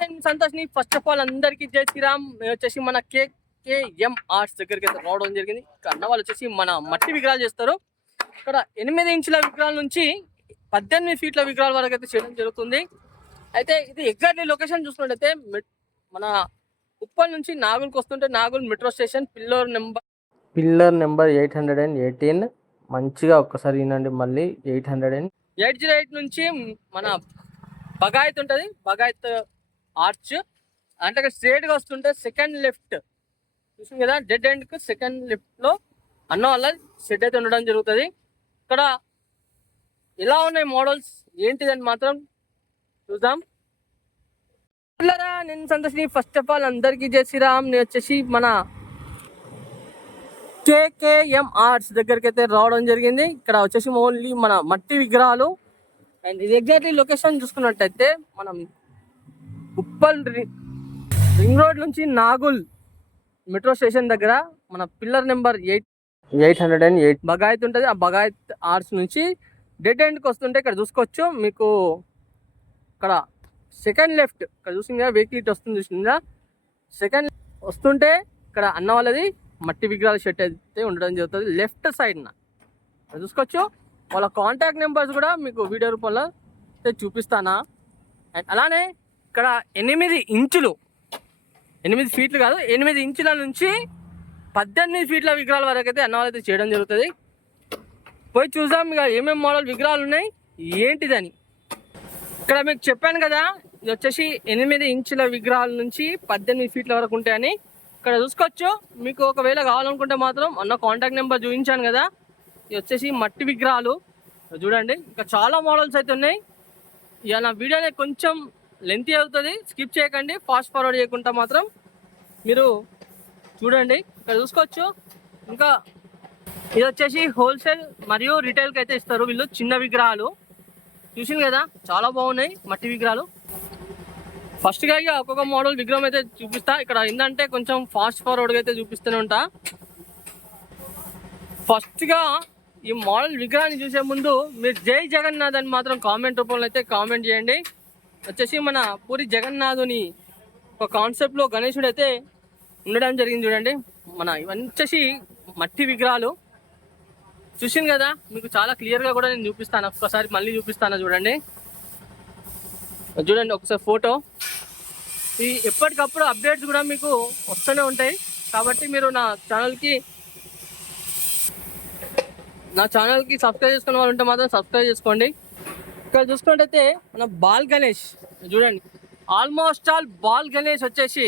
నేను సంతోష్ని. First of all అందరికీ జై శ్రీరామ్. నేను వచ్చేసి మన కేకేఎం ఆర్ట్స్ దగ్గరికి అయితే రావడం జరిగింది. ఇక్కడ అన్న వాళ్ళు వచ్చేసి మన మట్టి విగ్రహాలు చేస్తారు. ఇక్కడ 8 ఇంచుల విగ్రహాల నుంచి 18 ఫీట్ల విగ్రహాల వరకు అయితే చేయడం జరుగుతుంది. అయితే ఇది ఎగ్జాక్ట్లీ లొకేషన్ చూసుకున్నట్టయితే మన ఉప్పల్ నుంచి నాగుల్కి వస్తుంటే Nagul metro station pillar number 818. మంచిగా ఒక్కసారి వినండి. మళ్ళీ 808 నుంచి మన బగాయత్ ఉంటుంది. బగాయత్ ఆర్చ్ అంటే అక్కడ స్ట్రేట్గా వస్తుంటే సెకండ్ లెఫ్ట్ చూసింది కదా, డెడ్ ఎండ్కి సెకండ్ లెఫ్ట్లో అన్న వాళ్ళ షెడ్ అయితే ఉండడం జరుగుతుంది. ఇక్కడ ఎలా ఉన్నాయి మోడల్స్ ఏంటిదని మాత్రం చూద్దాం. నేను సంతోషిని. ఫస్ట్ ఆఫ్ ఆల్ అందరికీ జై శ్రీరామ్. నేను వచ్చేసి మన కేకేఎం ఆర్ట్స్ దగ్గరికి అయితే రావడం జరిగింది. ఇక్కడ వచ్చేసి ఓన్లీ మన మట్టి విగ్రహాలు. అండ్ ఇది ఎగ్జాక్ట్లీ లొకేషన్ చూసుకున్నట్టయితే మనం ఉప్పల్ రింగ్ రోడ్ నుంచి నాగుల్ మెట్రో స్టేషన్ దగ్గర మన పిల్లర్ నెంబర్ 808 బగాయత్ ఉంటుంది. ఆ బగాయత్ ఆర్ట్స్ నుంచి డెడ్ ఎండ్కి వస్తుంటే ఇక్కడ చూసుకోవచ్చు. మీకు ఇక్కడ సెకండ్ లెఫ్ట్ ఇక్కడ చూసిందా వెహికల్ ఇట్ వస్తుంది, చూసిందా సెకండ్ వస్తుంటే ఇక్కడ అన్న వాళ్ళది మట్టి విగ్రహాల షెడ్ అయితే ఉండడం జరుగుతుంది. లెఫ్ట్ సైడ్న చూసుకోవచ్చు. వాళ్ళ కాంటాక్ట్ నెంబర్స్ కూడా మీకు వీడియో రూపంలో అయితే చూపిస్తానా. అండ్ అలానే ఇక్కడ 8 ఇంచులు 8 ఫీట్లు కాదు 8 ఇంచుల నుంచి 18 ఫీట్ల విగ్రహాల వరకు అయితే అన్న వాళ్ళైతే చేయడం జరుగుతుంది. పోయి చూద్దాం ఇక ఏమేమి మోడల్ విగ్రహాలు ఉన్నాయి ఏంటిదని. ఇక్కడ మీకు చెప్పాను కదా, ఇది వచ్చేసి 8 ఇంచుల విగ్రహాల నుంచి 18 ఫీట్ల వరకు ఉంటాయని. ఇక్కడ చూసుకోవచ్చు. మీకు ఒకవేళ కావాలనుకుంటే మాత్రం అన్న కాంటాక్ట్ నెంబర్ చూపించాను కదా, ఇది వచ్చేసి మట్టి విగ్రహాలు చూడండి. ఇంకా చాలా మోడల్స్ అయితే ఉన్నాయి. ఇక నా వీడియోనే కొంచెం లెంతీ అవుతుంది, స్కిప్ చేయకండి. ఫాస్ట్ ఫార్వర్డ్ చేయకుండా మాత్రం మీరు చూడండి. ఇక్కడ చూసుకోవచ్చు. ఇంకా ఇది వచ్చేసి హోల్సేల్ మరియు రిటైల్కి అయితే ఇస్తారు వీళ్ళు. చిన్న విగ్రహాలు చూసింది కదా, చాలా బాగున్నాయి మట్టి విగ్రహాలు. ఫస్ట్గా ఇక ఒక్కొక్క మోడల్ విగ్రహం అయితే చూపిస్తా. ఇక్కడ ఏంటంటే కొంచెం ఫాస్ట్ ఫార్వర్డ్గా అయితే చూపిస్తూనే ఉంటా. ఫస్ట్గా ఈ మోడల్ విగ్రహాన్ని చూసే ముందు మీరు జై జగన్నాథ్ అని మాత్రం కామెంట్ రూపంలో అయితే కామెంట్ చేయండి. వచ్చేసి మన పూరి జగన్నాథుని ఒక కాన్సెప్ట్లో గణేశుడు అయితే ఉండడం జరిగింది చూడండి. మన ఇవన్నీ వచ్చేసి మట్టి విగ్రహాలు చూసింది కదా, మీకు చాలా క్లియర్గా కూడా నేను చూపిస్తాను. ఒక్కసారి మళ్ళీ చూపిస్తాను చూడండి. చూడండి ఒకసారి ఫోటో. ఈ ఎప్పటికప్పుడు అప్డేట్స్ కూడా మీకు వస్తూనే ఉంటాయి. కాబట్టి మీరు నా ఛానల్కి సబ్స్క్రైబ్ చేసుకునే వాళ్ళు ఉంటే మాత్రం సబ్స్క్రైబ్ చేసుకోండి. ఇక్కడ చూసుకున్నట్టయితే మన బాల్ గణేష్ చూడండి. ఆల్మోస్ట్ ఆల్ బాల్ గణేష్ వచ్చేసి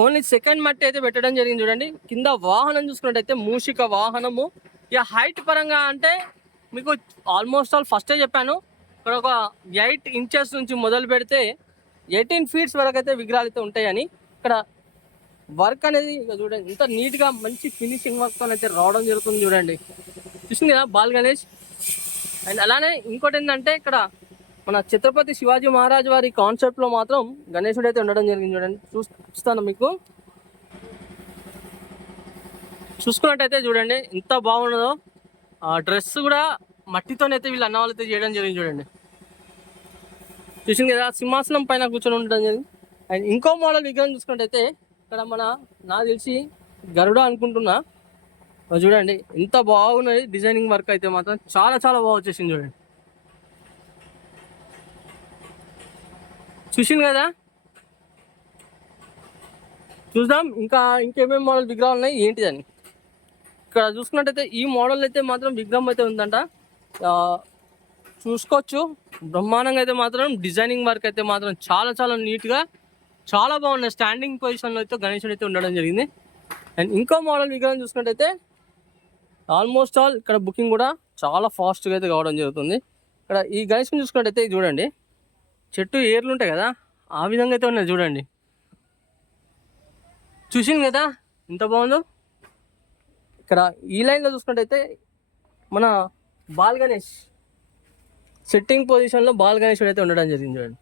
ఓన్లీ సెకండ్ మట్టి అయితే పెట్టడం జరిగింది చూడండి. కింద వాహనం చూసుకున్నట్టయితే మూషిక వాహనము. ఇక హైట్ పరంగా అంటే మీకు ఆల్మోస్ట్ ఆల్ ఫస్టే చెప్పాను, ఇక్కడ ఒక 8 ఇంచెస్ నుంచి మొదలు పెడితే 18 ఫీట్స్ వరకు అయితే విగ్రహాలు అయితే ఉంటాయని. ఇక్కడ వర్క్ అనేది ఇక చూడండి ఇంత నీట్గా మంచి ఫినిషింగ్ వర్క్తో అయితే రావడం జరుగుతుంది చూడండి. చూసింది కదా బాల్ గణేష్. అండ్ అలానే ఇంకోటి ఏంటంటే ఇక్కడ మన ఛత్రపతి శివాజీ మహారాజ్ వారి కాన్సెప్ట్లో మాత్రం గణేశుడు అయితే ఉండడం జరిగింది చూడండి. చూస్తాను మీకు చూసుకున్నట్టయితే చూడండి ఎంత బాగున్నదో. ఆ డ్రెస్ కూడా మట్టితోనైతే వీళ్ళు అన్న వాళ్ళైతే చేయడం జరిగింది చూడండి. చూసింది కదా సింహాసనం పైన కూర్చొని ఉండడం జరిగింది. అండ్ ఇంకో మోడల్ విగ్రహం చూసుకున్నట్టయితే ఇక్కడ నాకు తెలిసి గరుడ అనుకుంటున్నా. చూడండి ఎంత బాగున్నది డిజైనింగ్ వర్క్ అయితే మాత్రం చాలా చాలా బాగా వచ్చేసింది చూడండి. చూసింది కదా. చూద్దాం ఇంకేమేమి మోడల్ విగ్రహాలు ఉన్నాయి ఏంటిదని. ఇక్కడ చూసుకున్నట్టయితే ఈ మోడల్ అయితే మాత్రం విగ్రహం అయితే ఉందంట, చూసుకోవచ్చు. బ్రహ్మాండంగా అయితే మాత్రం డిజైనింగ్ వర్క్ అయితే మాత్రం చాలా చాలా నీట్గా చాలా బాగున్నాయి. స్టాండింగ్ పొజిషన్లో అయితే గణేశుడు అయితే ఉండడం జరిగింది. అండ్ ఇంకో మోడల్ విగ్రహం చూసుకున్నట్టయితే ఆల్మోస్ట్ ఆల్ ఇక్కడ బుకింగ్ కూడా చాలా ఫాస్ట్గా అయితే కావడం జరుగుతుంది. ఇక్కడ ఈ గణేశుని చూసుకున్నట్టయితే చూడండి, చెట్టు ఏర్లు ఉంటాయి కదా ఆ విధంగా అయితే ఉన్నాయి చూడండి. చూసింది కదా ఎంత బాగుందో. ఇక్కడ ఈ లైన్లో చూసుకున్నట్టయితే మన బాల్ గణేష్ సెట్టింగ్ పొజిషన్లో బాల్ గణేశుడు అయితే ఉండడం జరిగింది చూడండి.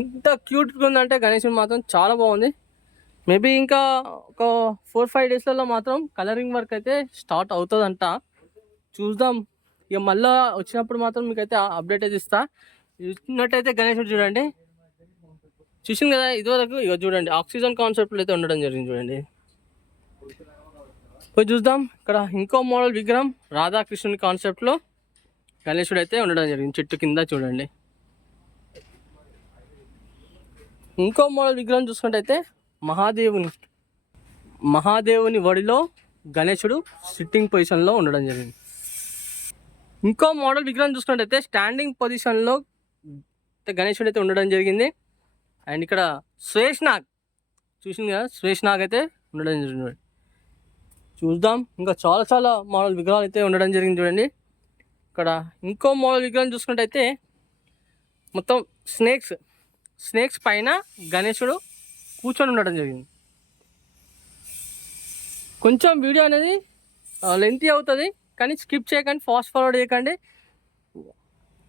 ఇంత క్యూట్గా ఉందంటే గణేశుడు మాత్రం చాలా బాగుంది. మేబీ ఇంకా ఒక 4-5 డేస్లలో మాత్రం కలరింగ్ వర్క్ అయితే స్టార్ట్ అవుతుందంట. చూద్దాం. ఇక మళ్ళీ వచ్చినప్పుడు మాత్రం మీకైతే అప్డేట్ అయితే ఇస్తా. చూసినట్టయితే గణేశుడు చూడండి చూసింది కదా ఇదివరకు. ఇక చూడండి ఆక్సిజన్ కాన్సెప్ట్లో అయితే ఉండడం జరిగింది చూడండి. పోయి చూద్దాం. ఇక్కడ ఇంకో మోడల్ విగ్రహం రాధాకృష్ణుని కాన్సెప్ట్లో గణేశుడు అయితే ఉండడం జరిగింది చెట్టు కింద చూడండి. ఇంకో మోడల్ విగ్రహం చూసుకుంటే అయితే మహాదేవుని వడిలో గణేశుడు సిట్టింగ్ పొజిషన్లో ఉండడం జరిగింది. ఇంకో మోడల్ విగ్రహం చూసుకున్నట్టయితే స్టాండింగ్ పొజిషన్లో గణేశుడు అయితే ఉండడం జరిగింది. అండ్ ఇక్కడ శ్వేష్నాగ్ చూసింది కదా, శ్వేష్నాగ్ అయితే ఉండడం జరిగింది. చూద్దాం ఇంకా చాలా చాలా మోడల్ విగ్రహాలు అయితే ఉండడం జరిగింది చూడండి. ఇక్కడ ఇంకో మోడల్ విగ్రహం చూసుకున్నట్టయితే మొత్తం స్నేక్స్ పైన గణేశుడు కూర్చొని ఉండడం జరిగింది. కొంచెం వీడియో అనేది లెంతీ అవుతుంది, కానీ స్కిప్ చేయకండి, ఫాస్ట్ ఫార్వర్డ్ చేయకండి.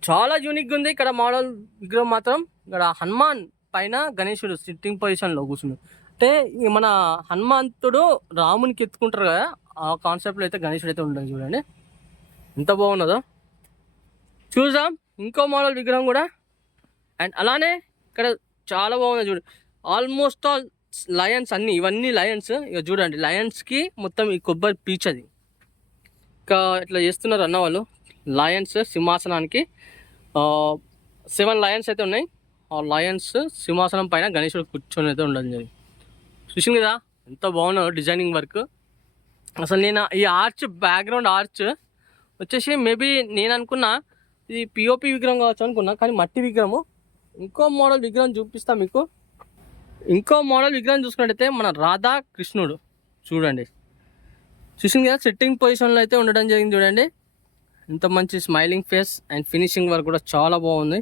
చాలా యూనిక్గా ఉంది. ఇక్కడ మోడల్ విగ్రహం మాత్రం ఇక్కడ హనుమాన్ పైన గణేశుడు సిట్టింగ్ పొజిషన్లో కూర్చున్నాడు. అంటే మన హనుమంతుడు రామునికి ఎత్తుకుంటారు కదా, ఆ కాన్సెప్ట్లో అయితే గణేశుడు అయితే ఉండదు చూడండి. ఎంత బాగున్నదో చూద్దాం ఇంకో మోడల్ విగ్రహం కూడా. అండ్ అలానే ఇక్కడ చాలా బాగుంది చూడు. ఆల్మోస్ట్ ఆల్ లయన్స్ అన్నీ, ఇవన్నీ లయన్స్. ఇక చూడండి లయన్స్కి మొత్తం ఈ కొబ్బరి పీచ్ అది ఇంకా ఇట్లా చేస్తున్నారు అన్న వాళ్ళు. లయన్స్ సింహాసనానికి 7 లయన్స్ అయితే ఉన్నాయి. ఆ లయన్స్ సింహాసనం పైన గణేశుడు కూర్చొని అయితే ఉండడం జరిగింది. చూసింది కదా ఎంత బాగుందో డిజైనింగ్ వర్క్. అసలు నేను ఈ బ్యాక్గ్రౌండ్ ఆర్చ్ వచ్చేసి మేబీ నేను అనుకున్నా ఇది పిఓపి విగ్రహం కావచ్చు అనుకున్నా, కానీ మట్టి విగ్రహము. ఇంకో మోడల్ విగ్రహం చూపిస్తా మీకు. ఇంకో మోడల్ విగ్రహం చూసుకున్నట్టయితే మన రాధా కృష్ణుడు చూడండి. చూసింది కదా సిట్టింగ్ పొజిషన్లో అయితే ఉండడం జరిగింది చూడండి. ఇంత మంచి smiling face and finishing work కూడా చాలా బాగుంది.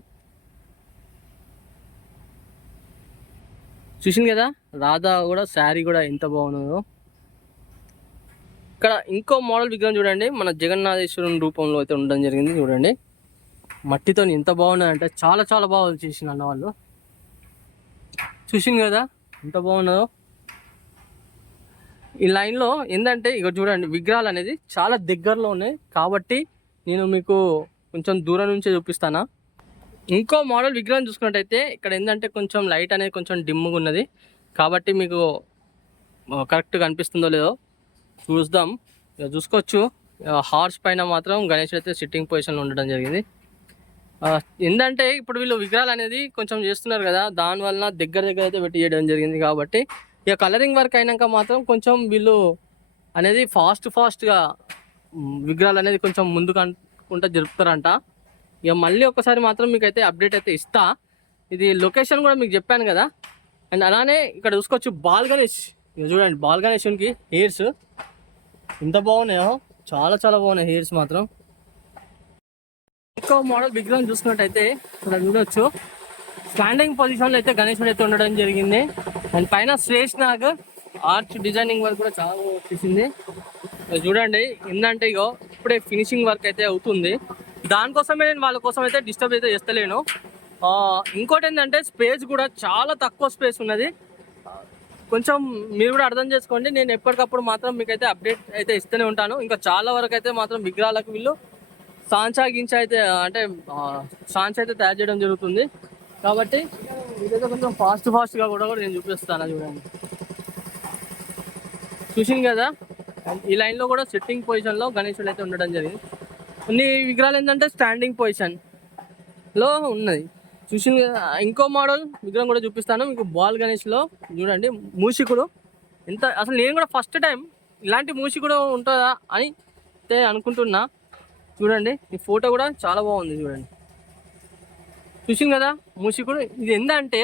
చూసింది కదా రాధా కూడా శారీ కూడా ఎంత బాగుందో. ఇక్కడ ఇంకో మోడల్ విగ్రహం చూడండి, మన జగన్నాథేశ్వరుని రూపంలో అయితే ఉండడం జరిగింది చూడండి. మట్టితో ఎంత బాగున్నదంటే చాలా చాలా బాగా చేసిన అన్న వాళ్ళు. చూసింది కదా ఎంత బాగున్నదో. ఈ లైన్లో ఏంటంటే ఇక చూడండి విగ్రహాలు అనేది చాలా దగ్గరలో ఉన్నాయి కాబట్టి నేను మీకు కొంచెం దూరం నుంచే చూపిస్తాను. ఇంకో మోడల్ విగ్రహం చూసుకున్నట్టయితే ఇక్కడ ఏంటంటే కొంచెం లైట్ అనేది కొంచెం డిమ్గా ఉన్నది కాబట్టి మీకు కరెక్ట్గా అనిపిస్తుందో లేదో చూద్దాం. ఇక చూసుకోవచ్చు హార్స్ పైన మాత్రం గణేశుడు అయితే సిట్టింగ్ పొజిషన్లో ఉండడం జరిగింది. ఏంటంటే ఇప్పుడు వీళ్ళు విగ్రహాలు అనేది కొంచెం చేస్తున్నారు కదా, దానివల్ల దగ్గర అయితే పెట్టి చేయడం జరిగింది కాబట్టి ఇక కలరింగ్ వర్క్ అయినాక మాత్రం కొంచెం వీళ్ళు అనేది ఫాస్ట్గా విగ్రహాలు అనేది కొంచెం ముందుకు అనుకుంటా జరుపుతారంట. ఇక మళ్ళీ ఒకసారి మాత్రం మీకు అయితే అప్డేట్ అయితే ఇస్తా. ఇది లొకేషన్ కూడా మీకు చెప్పాను కదా. అండ్ అలానే ఇక్కడ చూసుకోవచ్చు బాల్ గణేష్. ఇక చూడండి బాల్ గణేష్కి హెయిర్స్ ఎంత బాగున్నాయో, చాలా చాలా బాగున్నాయి హెయిర్స్ మాత్రం. ఇంకో మోడల్ విగ్రహం చూసుకున్నట్టయితే ఇక్కడ చూడవచ్చు స్టాండింగ్ పొజిషన్లో అయితే గణేశుడు అయితే ఉండడం జరిగింది. అండ్ పైన శ్వేష్నాగ్ ఆర్చ్ డిజైనింగ్ వర్క్ కూడా చాలా వచ్చేసింది చూడండి. ఏంటంటే ఇగో ఇప్పుడే ఫినిషింగ్ వర్క్ అయితే అవుతుంది, దానికోసమే నేను వాళ్ళ కోసం అయితే డిస్టర్బ్ అయితే చేస్తలేను. ఇంకోటి ఏంటంటే స్పేస్ కూడా చాలా తక్కువ స్పేస్ ఉన్నది, కొంచెం మీరు కూడా అర్థం చేసుకోండి. నేను ఎప్పటికప్పుడు మాత్రం మీకైతే అప్డేట్ అయితే ఇస్తూనే ఉంటాను. ఇంకా చాలా వరకు అయితే మాత్రం విగ్రహాలకు వీళ్ళు సాంచా అయితే అంటే సాంచా అయితే తయారు చేయడం జరుగుతుంది కాబట్టి ఇదైతే కొంచెం ఫాస్ట్గా కూడా నేను చూపిస్తాను చూడండి. చూసింది కదా ఈ లైన్లో కూడా సిట్టింగ్ పొజిషన్లో గణేశుడు అయితే ఉండడం జరిగింది. కొన్ని విగ్రహాలు ఏంటంటే స్టాండింగ్ పొజిషన్లో ఉన్నది చూసింది కదా. ఇంకో మోడల్ విగ్రహం కూడా చూపిస్తాను మీకు. బాల్ గణేష్లో చూడండి మూషికుడు ఎంత, అసలు నేను కూడా ఫస్ట్ టైం ఇలాంటి మూషికుడు ఉంటుందా అని అయితే అనుకుంటున్నా. చూడండి ఈ ఫోటో కూడా చాలా బాగుంది చూడండి. చూసింది కదా మూషికుడు. ఇది ఏంటంటే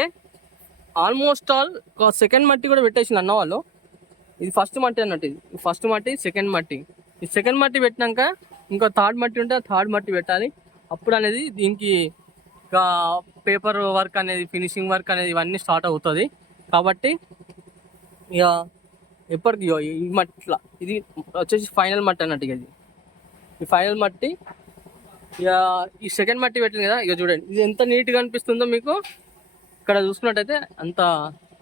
ఆల్మోస్ట్ ఆల్ ఒక సెకండ్ మట్టి కూడా పెట్టేసింది అన్న వాళ్ళు. ఇది ఫస్ట్ మట్టి అన్నట్టు, ఇది ఫస్ట్ మట్టి, సెకండ్ మట్టి. ఈ సెకండ్ మట్టి పెట్టినాక ఇంకో థర్డ్ మట్టి ఉంటే థర్డ్ మట్టి పెట్టాలి. అప్పుడు అనేది దీనికి ఇక పేపర్ వర్క్ అనేది, ఫినిషింగ్ వర్క్ అనేది ఇవన్నీ స్టార్ట్ అవుతుంది కాబట్టి ఇక ఎప్పటికి ఈ మట్టిలా ఇది వచ్చేసి ఫైనల్ మట్టి అన్నట్టు. ఇది ఈ ఫైనల్ మట్టి. ఇక ఈ సెకండ్ మట్టి పెట్టింది కదా, ఇక చూడండి ఇది ఎంత నీట్గా అనిపిస్తుందో మీకు. ఇక్కడ చూసుకున్నట్టయితే అంత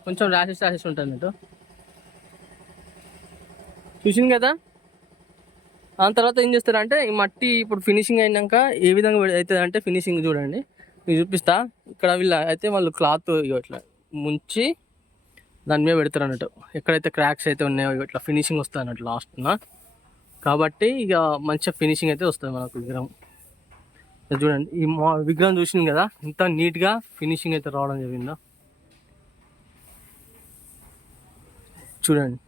కొంచెం ర్యాషెస్ ఉంటుంది అన్నట్టు. చూసింది కదా. దాని తర్వాత ఏం చేస్తారంటే ఈ మట్టి ఇప్పుడు ఫినిషింగ్ అయినాక ఏ విధంగా అవుతుంది అంటే ఫినిషింగ్ చూడండి మీకు చూపిస్తా. ఇక్కడ వీళ్ళు అయితే వాళ్ళు క్లాత్ ఇట్లా ముంచి దాని మీద పెడతారు అన్నట్టు. ఎక్కడైతే క్రాక్స్ అయితే ఉన్నాయో ఇట్లా ఫినిషింగ్ వస్తుంది అన్నట్టు లాస్ట్న. కాబట్టి ఇక మంచిగా ఫినిషింగ్ అయితే వస్తుంది మనకు విగ్రహం. చూడండి ఈ విగ్రహం చూసింది కదా ఇంత నీట్గా ఫినిషింగ్ అయితే రావడం జరిగిందో చూడండి.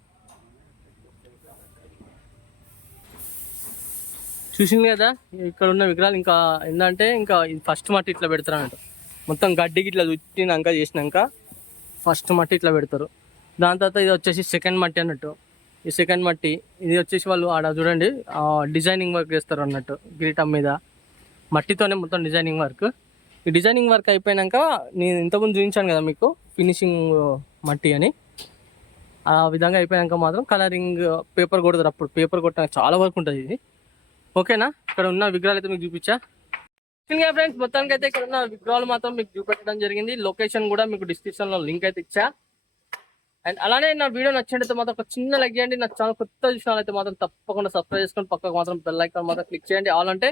చూసింది కదా ఇక్కడ ఉన్న విగ్రహాలు. ఇంకా ఏంటంటే ఇంకా ఫస్ట్ మట్టి ఇట్లా పెడతారు అన్నట్టు. మొత్తం గడ్డికి ఇట్లా చుట్టినాక చేసినాక ఫస్ట్ మట్టి ఇట్లా పెడతారు. దాని తర్వాత ఇది వచ్చేసి సెకండ్ మట్టి అన్నట్టు. ఈ సెకండ్ మట్టి ఇది వచ్చేసి వాళ్ళు ఆడ చూడండి డిజైనింగ్ వర్క్ చేస్తారు అన్నట్టు. కిరీటం మీద మట్టితోనే మొత్తం డిజైనింగ్ వర్క్. ఈ డిజైనింగ్ వర్క్ అయిపోయాక నేను ఇంతకుముందు చూపించాను కదా మీకు ఫినిషింగ్ మట్టి అని. ఆ విధంగా అయిపోయాక మాత్రం కలరింగ్ పేపర్ కొడతారు. అప్పుడు పేపర్ కొట్టినాక చాలా వర్క్ ఉంటుంది ఇది. ఓకేనా, ఇక్కడ ఉన్న విగ్రహాలు అయితే మీకు చూపించా. ఫ్రెండ్స్ మొత్తానికి అయితే ఇక్కడ ఉన్న విగ్రహాలు మాత్రం మీకు చూపెట్టడం జరిగింది. లొకేషన్ కూడా మీకు డిస్క్రిప్షన్లో లింక్ అయితే ఇచ్చా. అండ్ అలానే నా వీడియో నచ్చినట్లయితే మాత్రం ఒక చిన్న లైక్ చేయండి. నాకు చాలా కొత్త విషయాలు అయితే మాత్రం తప్పకుండా సబ్స్క్రైబ్ చేసుకొని పక్కకు మాత్రం బెల్ ఐకాన్ మాత్రం క్లిక్ చేయండి. అలాంటే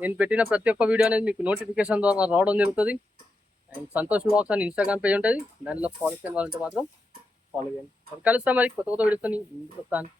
నేను పెట్టిన ప్రతి ఒక్క వీడియో అనేది మీకు నోటిఫికేషన్ ద్వారా రావడం జరుగుతుంది. అండ్ సంతోష్ వ్లాగ్స్ అని ఇన్స్టాగ్రామ్ పేజ్ ఉంటుంది, దానిలో ఫాలో చేయాలంటే మాత్రం ఫాలో చేయండి. కలుస్తాం మరి కొత్త వీడియోస్ ముందుకు వస్తాను.